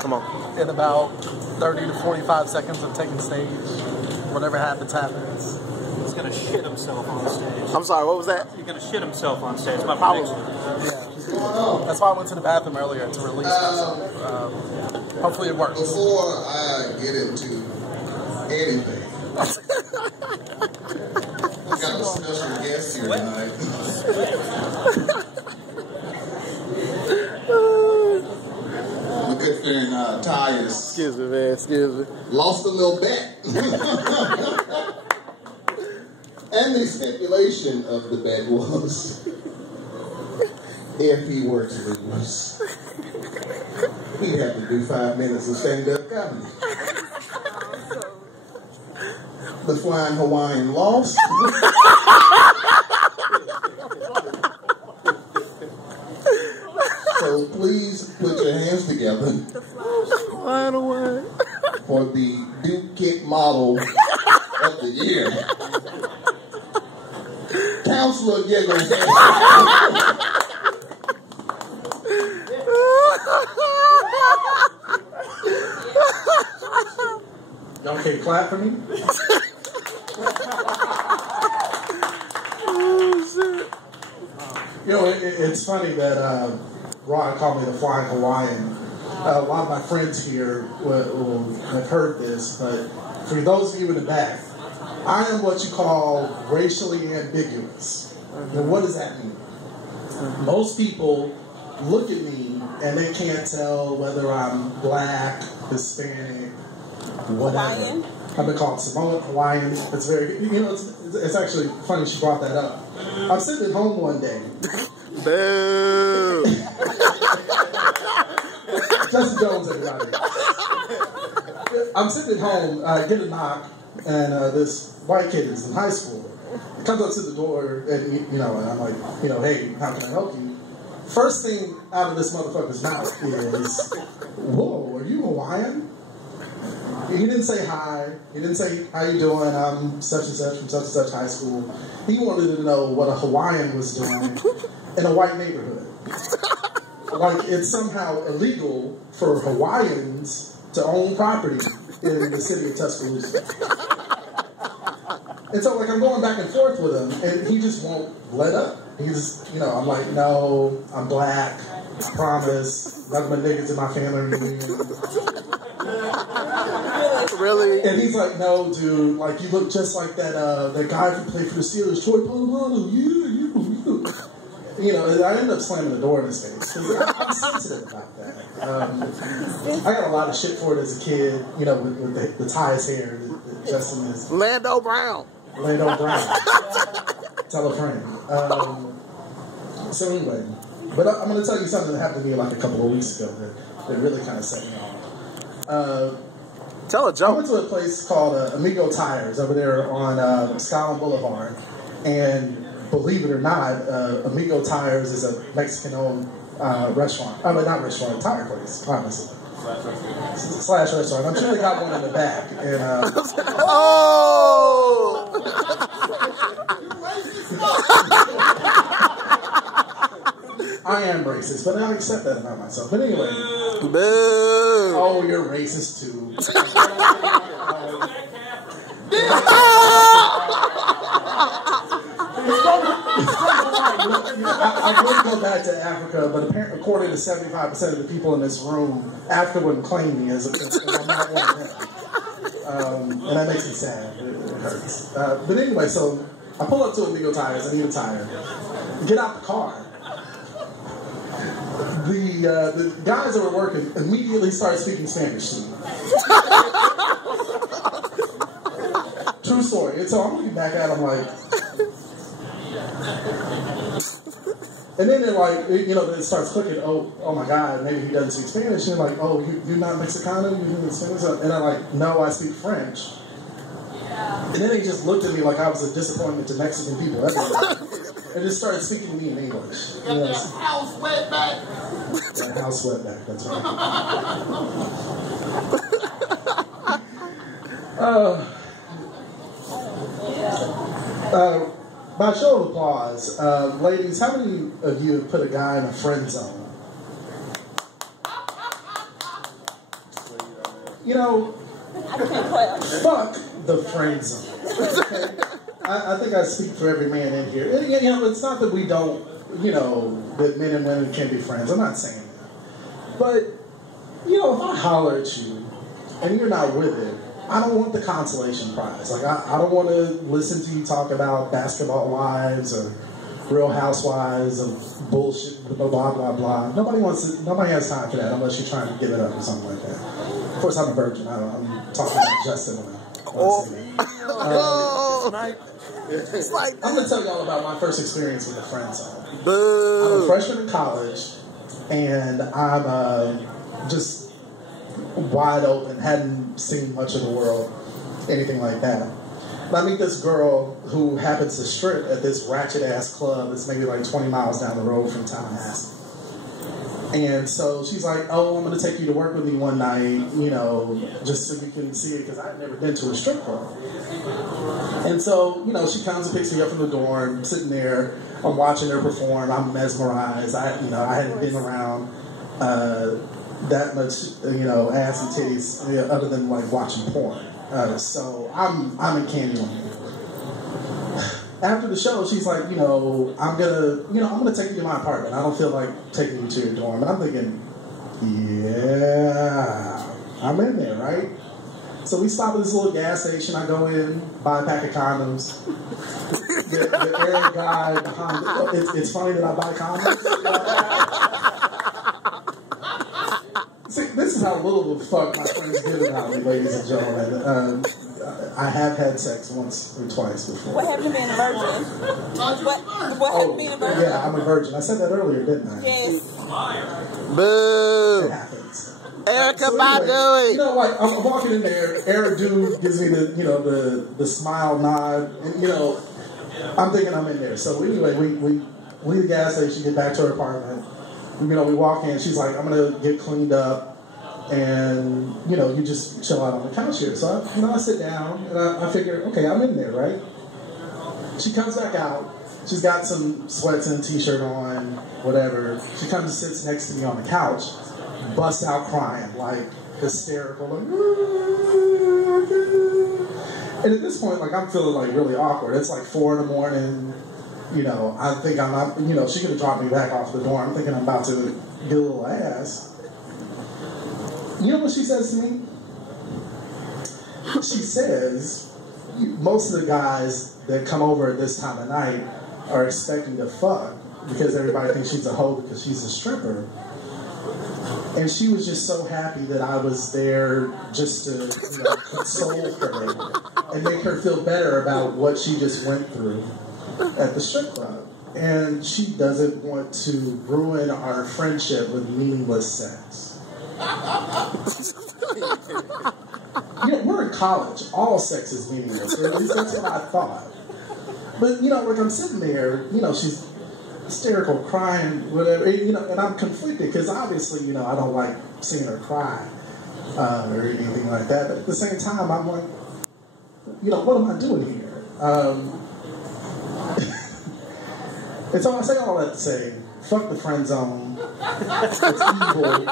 Come on. In about 30 to 45 seconds of taking stage, whatever happens, happens. He's gonna shit himself on stage. I'm sorry, what was that? He's gonna shit himself on stage. My prediction. Yeah. That's why I went to the bathroom earlier to release myself. Hopefully it works. Before I get into anything, I got a special guest here tonight. My good friend Tyus. Excuse me, man. Excuse me. Lost a little bet. And the stipulation of the bet was, if he were to lose, he'd have to do 5 minutes of stand-up comedy. The Flying Hawaiian lost. So please put your hands together for the Duke Kick Model of the Year. Counselor Giggles. Y'all can clap for me? Oh, shit. You know, it's funny that Ron called me the Flying Hawaiian. A lot of my friends here will have heard this, but for those of you in the back, I am what you call racially ambiguous. Now, what does that mean? Most people look at me and they can't tell whether I'm black, Hispanic, whatever. Hawaiian? I've been called Samoan, Hawaiian. It's very, you know, it's actually funny she brought that up. I'm sitting at home one day. Boo! Justin Jones, everybody. I'm sitting at home, I get a knock, and this white kid is in high school. He comes up to the door, and you know, and I'm like, you know, hey, how can I help you? First thing out of this motherfucker's mouth is, whoa, are you Hawaiian? He didn't say hi. He didn't say, how you doing? I'm such and such from such and such high school. He wanted to know what a Hawaiian was doing in a white neighborhood. Like, it's somehow illegal for Hawaiians to own property in the city of Tuscaloosa. And so, like, I'm going back and forth with him, and he just won't let up. He's, you know, I'm like, no, I'm black, I promise. None of my niggas in my family reunion. Really? And he's like, no, dude, like, you look just like that guy who played for the Steelers, Troy Polamalu, you. You know, and I ended up slamming the door in his face. I'm sensitive about that. I got a lot of shit for it as a kid, you know, with the Tyus hair that Justin is. Lando Brown. Lando Brown. Tell a friend. So anyway, but I'm going to tell you something that happened to me like a couple of weeks ago that really kind of set me off. Tell a I joke. went to a place called Amigo Tires over there on Skyline Boulevard, and believe it or not, Amigo Tires is a Mexican-owned restaurant. I mean, not restaurant, tire place, honestly. Slash restaurant. I'm sure they got one in the back. And, Oh! I am racist, but I accept that about myself. But anyway. Boo! Oh, you're racist too. I would go back to Africa, but apparently, according to 75% of the people in this room, Africa wouldn't claim me as I'm not one of them. And that makes me sad. It hurts. But anyway, so I pull up to Amigo Tires. I need a tire. Get out the car. The guys that were working immediately started speaking Spanish to me. True story. And so I'm looking back at them like, and then they're like, you know, it starts clicking, oh my God, maybe he doesn't speak Spanish. And they're like, oh, you're not Mexicano? You speak Spanish? And I'm like, no, I speak French. And then they just looked at me like I was a disappointment to Mexican people everywhere. And just started speaking to me in English. You know, House wetback. Yeah, house wetback, that's right. By show of applause, ladies, how many of you have put a guy in a friend zone? you know, fuck the friend zone. Okay? I think I speak for every man in here. You know, it's not that we don't, you know, that men and women can be friends. I'm not saying that. But, you know, if I holler at you and you're not with it, I don't want the consolation prize. Like, I don't want to listen to you talk about basketball wives or Real Housewives of bullshit, blah, blah, blah, blah. Nobody has time for that unless you're trying to give it up or something like that. Of course, I'm a virgin. I'm talking about Justin when I say that. It's like I'm going to tell y'all about my first experience with the friend zone. boo. I'm a freshman in college, and I'm just wide open, hadn't seen much of the world, anything like that. And I meet this girl who happens to strip at this ratchet-ass club that's maybe like 20 miles down the road from Tallahassee. And so she's like, oh, I'm going to take you to work with me one night, you know, just so you can see it, because I've never been to a strip club. And so, you know, she comes and picks me up from the dorm, I'm sitting there, I'm watching her perform, I'm mesmerized. I hadn't been around that much, you know, ass and titties, other than like watching porn. So I'm in Candyland. After the show, she's like, you know, I'm gonna take you to my apartment. I don't feel like taking you to your dorm. And I'm thinking, yeah, I'm in there, right? So we stop at this little gas station. I go in, buy a pack of condoms. The air guy behind it's funny that I buy condoms. See, this is how little the fuck my friends give about me, ladies and gentlemen. I have had sex once or twice before. What happened to being a virgin? What happened to being a virgin? Yeah, I'm a virgin. I said that earlier, didn't I? Yes. Boo. It happens. Erica So anyway, Badu. you know, like I'm walking in there, Eric dude gives me the smile nod, and you know, I'm thinking I'm in there. So anyway, we leave the gas station, get back to her apartment. You know, we walk in. She's like, I'm gonna get cleaned up, and you know, you just chill out on the couch here. So I sit down, and I figure, okay, I'm in there, right? She comes back out. She's got some sweats and a t-shirt on, whatever. She comes and sits next to me on the couch, busts out crying, like hysterical, like. And at this point, like I'm feeling like really awkward. It's like 4 a.m. You know, I think you know, she could have dropped me back off the door. I'm thinking I'm about to get a little ass. You know what she says to me? She says, most of the guys that come over at this time of night are expecting to fuck because everybody thinks she's a hoe because she's a stripper. And she was just so happy that I was there just to, you know, console her and make her feel better about what she just went through at the strip club. And she doesn't want to ruin our friendship with meaningless sex. You know, we're in college. All sex is meaningless. Or at least that's what I thought. But, you know, like I'm sitting there, you know, she's hysterical, crying, whatever, you know, and I'm conflicted because obviously, you know, I don't like seeing her cry or anything like that. But at the same time, I'm like, you know, what am I doing here? And so I say all that to say, fuck the friend zone. It's evil.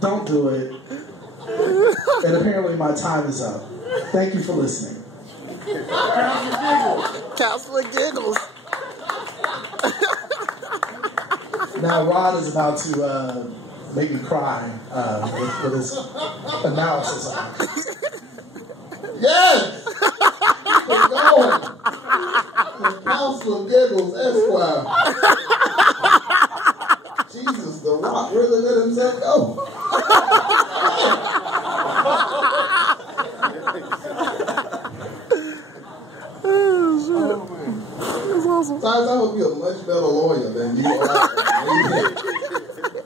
Don't do it. And apparently my time is up. Thank you for listening. Counselor Giggles. Now Rod is about to make me cry with his analysis on it. Yes! Keep going. The Counselor Giggles, Esquire. Jesus, the Rock really let himself go. Tyus, I hope you're a much better lawyer than you are.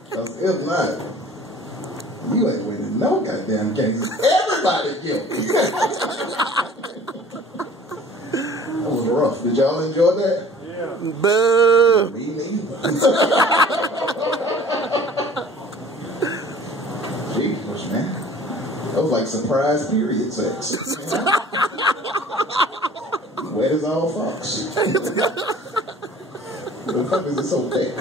Because if not, you ain't winning no goddamn cases. Everybody guilty. That was rough. Did y'all enjoy that? Yeah. Boo. Me neither. Jesus, man. That was like surprise period sex. Wet as all fox. The fuck is it so bad?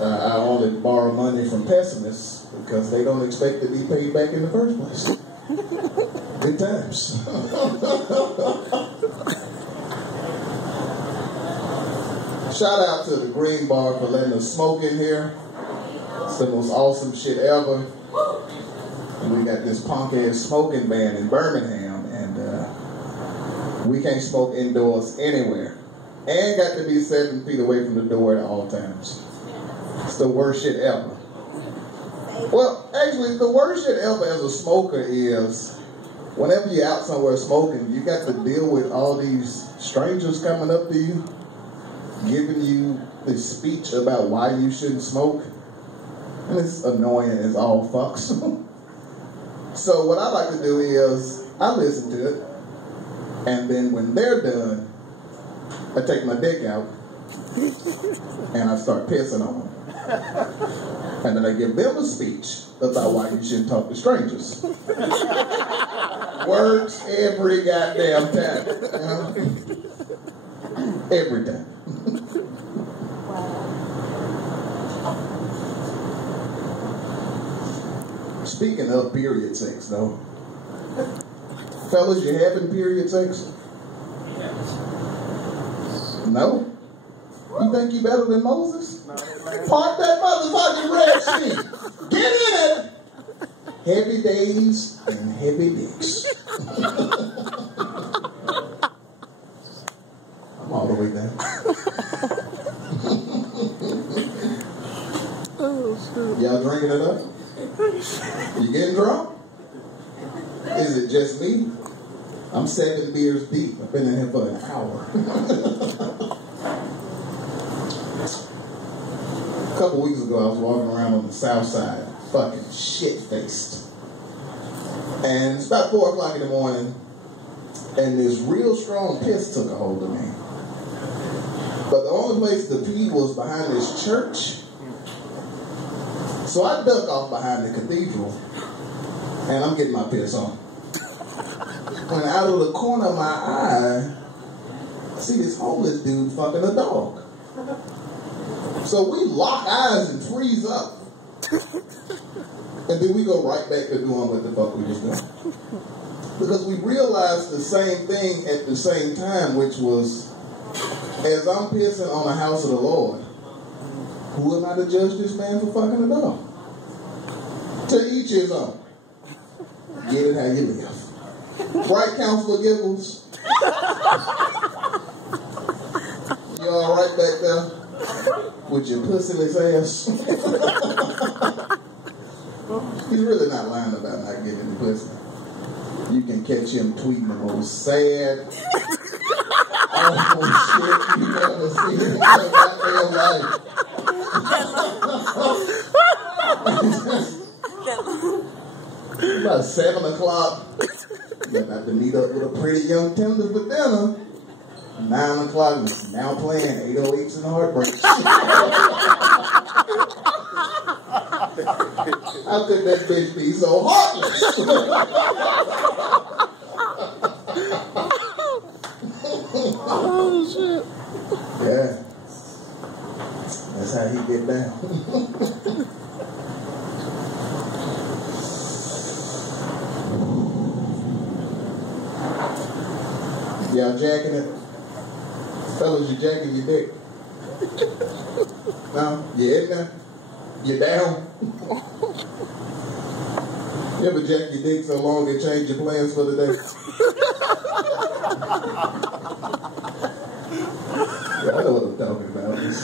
I only borrow money from pessimists because they don't expect to be paid back in the first place. Good times. Shout out to the Green Bar for letting us smoke in here. It's the most awesome shit ever. And we got this punk-ass smoking ban in Birmingham, and we can't smoke indoors anywhere. And got to be 7 feet away from the door at all times. It's the worst shit ever. Well, actually, the worst shit ever as a smoker is whenever you're out somewhere smoking, you got to deal with all these strangers coming up to you, giving you this speech about why you shouldn't smoke. And it's annoying as all fucks. So what I like to do is I listen to it, and then when they're done, I take my dick out and I start pissing on them. And then I give them a speech about why you shouldn't talk to strangers. Works every goddamn time. You know? Every time. Speaking of period sex, though. Fellas, you having period sex? No? You think you better than Moses? Park that motherfucking Red Sea. Get in it. Heavy days and heavy dicks. I'm all the way down. Y'all drinking it up? You getting drunk? Is it just me? I'm 7 beers deep. I've been in here for an hour. A couple weeks ago, I was walking around on the south side, fucking shit-faced. And it's about 4 o'clock in the morning, and this real strong piss took a hold of me. But the only place to pee was behind this church. So I duck off behind the cathedral, and I'm getting my piss on. And out of the corner of my eye, I see this homeless dude fucking a dog. So we lock eyes and freeze up. And then we go right back to doing what the fuck we just done. Because we realized the same thing at the same time, which was, as I'm pissing on the house of the Lord, who am I to judge this man for fucking a dog? To each his own. Get it how you live. Right, Counselor Giggles? You all right back there? With your pussyless ass? He's really not lying about not getting the pussy. You can catch him tweeting the most sad, awful shit you've ever seen in your goddamn life. About 7 o'clock, you're about to meet up with a pretty young tender for dinner. 9 o'clock, now playing 808s and Heartbreaks. How could that bitch be so heartless? Oh, shit. Yeah. That's how he get down. Y'all jacking it? Fellas, you jacking your dick? No? You in there? You down? You ever jack your dick so long it changed your plans for the day? Yeah, I know what I'm talking about. It's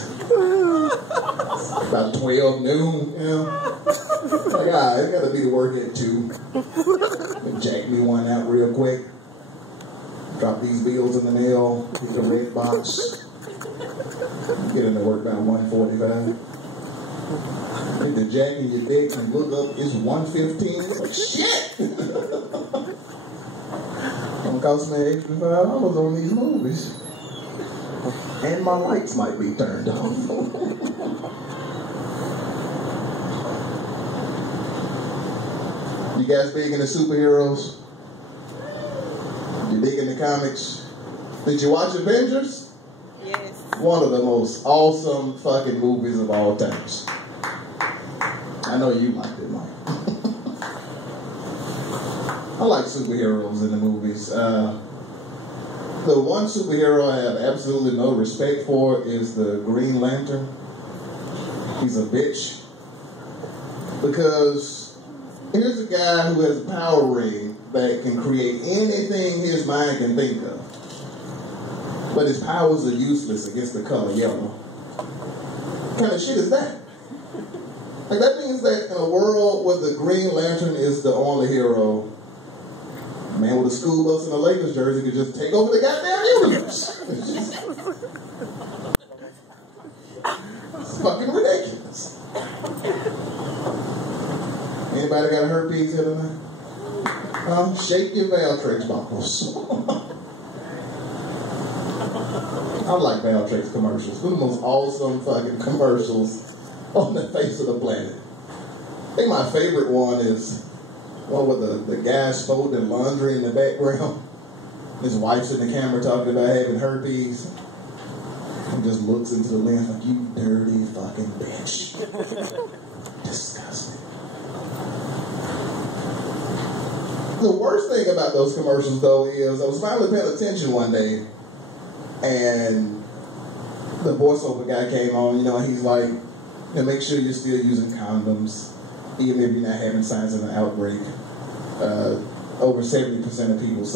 about 12 noon, you know? Like, it's gotta be to work at 2. Jack me one out real quick. Drop these bills in the mail, get the red box. Get into work about 1:45. Hit the jack in your dick and look up, it's 1:15. Like, shit! Gonna cost me extra $5 on these movies. And my lights might be turned off. You guys big into superheroes? You dig in the comics? Did you watch Avengers? Yes. One of the most awesome fucking movies of all times. I know you liked it, Mike. I like superheroes in the movies. The one superhero I have absolutely no respect for is the Green Lantern. He's a bitch. Because here's a guy who has a power ring that can create anything his mind can think of. But his powers are useless against the color yellow. What kind of shit is that? Like, that means that in a world where the Green Lantern is the only hero, a man with a school bus and a Lakers jersey could just take over the goddamn universe. It's fucking ridiculous. Anybody got herpes here tonight? Shake your Valtrex bottles. I like Valtrex commercials. They're the most awesome fucking commercials on the face of the planet. I think my favorite one is one with the guy's folding laundry in the background. His wife's in the camera talking about having herpes. He just looks into the lens like, you dirty fucking bitch. Disgusting. The worst thing about those commercials, though, is I was finally paying attention one day, and the voiceover guy came on, he's like, make sure you're still using condoms, even if you're not having signs of an outbreak. Over 70% of people say